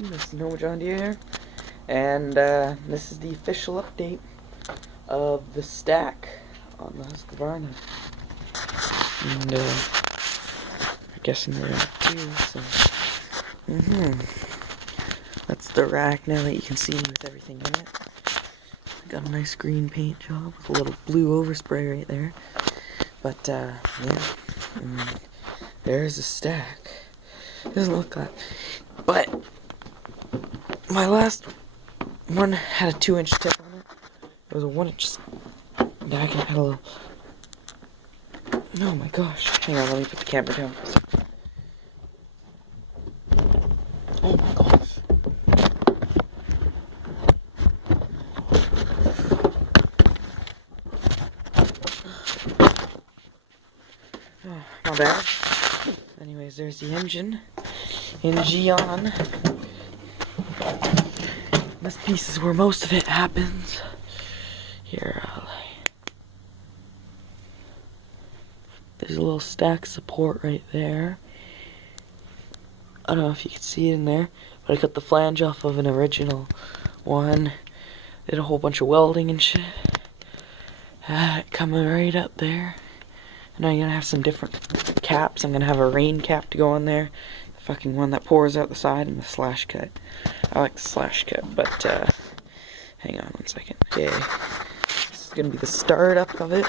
This is No John Deere here, and this is the official update of the stack on the Husqvarna. And I'm guessing we're at 2, so that's the rack now that you can see with everything in it. Got a nice green paint job with a little blue overspray right there. But yeah, and there's a stack. Doesn't look like, but my last one had a 2-inch tip on it. It was a 1-inch back and had a little. Oh my gosh! Hang on, let me put the camera down for a second. Oh my gosh! Oh, not bad. Anyways, there's the engine. On. This piece is where most of it happens. Here, there's a little stack support right there. I don't know if you can see it in there, but I cut the flange off of an original one. Did a whole bunch of welding and shit. Coming right up there. And I'm gonna have some different caps. I'm gonna have a rain cap to go on there. The fucking one that pours out the side, and the slash cut. I like the slash cut, but hang on one second. Okay. This is gonna be the startup of it.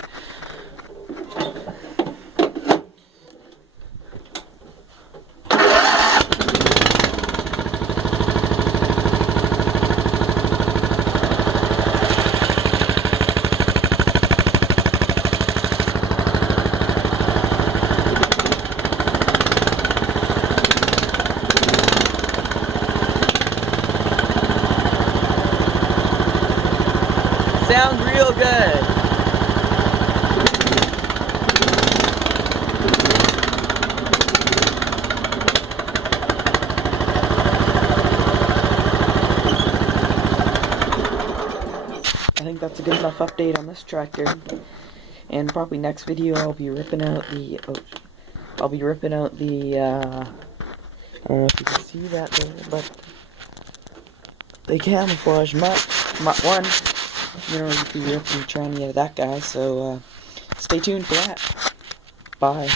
Sounds real good. I think that's a good enough update on this tractor. And probably next video I'll be ripping out the I don't know if you can see that there, but the camouflage mutt 1. You know, you can rip and try and get that guy, so stay tuned for that. Bye.